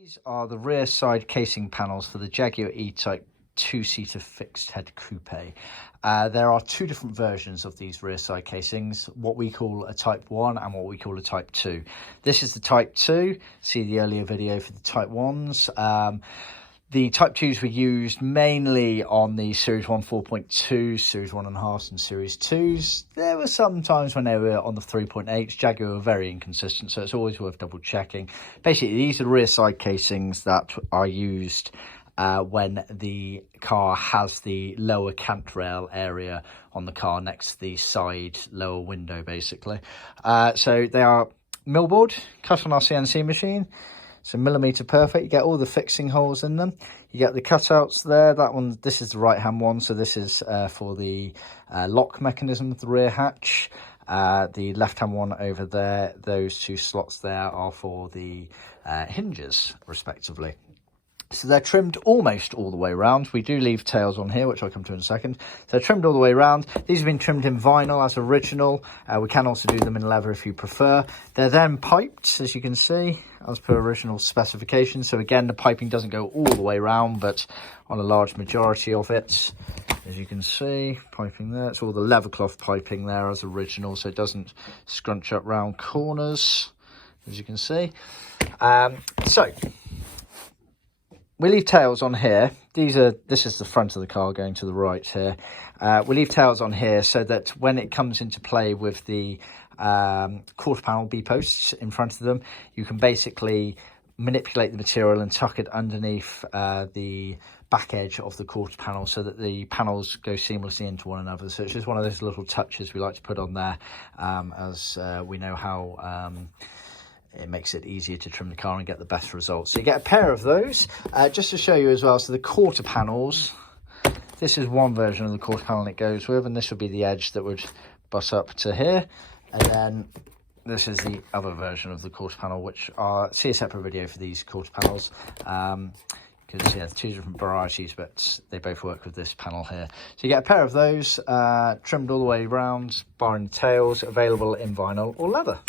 These are the rear side casing panels for the Jaguar E-Type two-seater fixed head coupe. There are two different versions of these rear side casings, what we call a Type 1 and what we call a Type 2. This is the Type 2, see the earlier video for the Type 1s. The Type 2s were used mainly on the Series 1 4.2, Series 1.5 and Series 2s. There were some times when they were on the 3.8s. Jaguar were very inconsistent, so it's always worth double checking. Basically, these are rear side casings that are used when the car has the lower cant rail area on the car next to the side lower window, basically. So they are millboard, cut on our CNC machine. So millimetre perfect. You get all the fixing holes in them. You get the cutouts there. That one, this is the right hand one, so this is for the lock mechanism of the rear hatch. The left hand one over there, those two slots there are for the hinges respectively. So they're trimmed almost all the way around. We do leave tails on here, which I'll come to in a second. So they're trimmed all the way around. These have been trimmed in vinyl as original. We can also do them in leather if you prefer. They're then piped, as you can see, as per original specifications. So again, the piping doesn't go all the way around, but on a large majority of it, as you can see, piping there. It's all the Leathercloth piping there as original, so it doesn't scrunch up round corners, as you can see. We leave tails on here. This is the front of the car going to the right here. We leave tails on here so that when it comes into play with the quarter panel B-posts in front of them, you can basically manipulate the material and tuck it underneath the back edge of the quarter panel so that the panels go seamlessly into one another. So it's just one of those little touches we like to put on there, as we know how it makes it easier to trim the car and get the best results. So you get a pair of those, just to show you as well. So the quarter panels, this is one version of the quarter panel it goes with, and this would be the edge that would butt up to here. And then this is the other version of the quarter panel, which see a separate video for these quarter panels. Because yeah, two different varieties, but they both work with this panel here. So you get a pair of those, trimmed all the way around, barring the tails, available in vinyl or leather.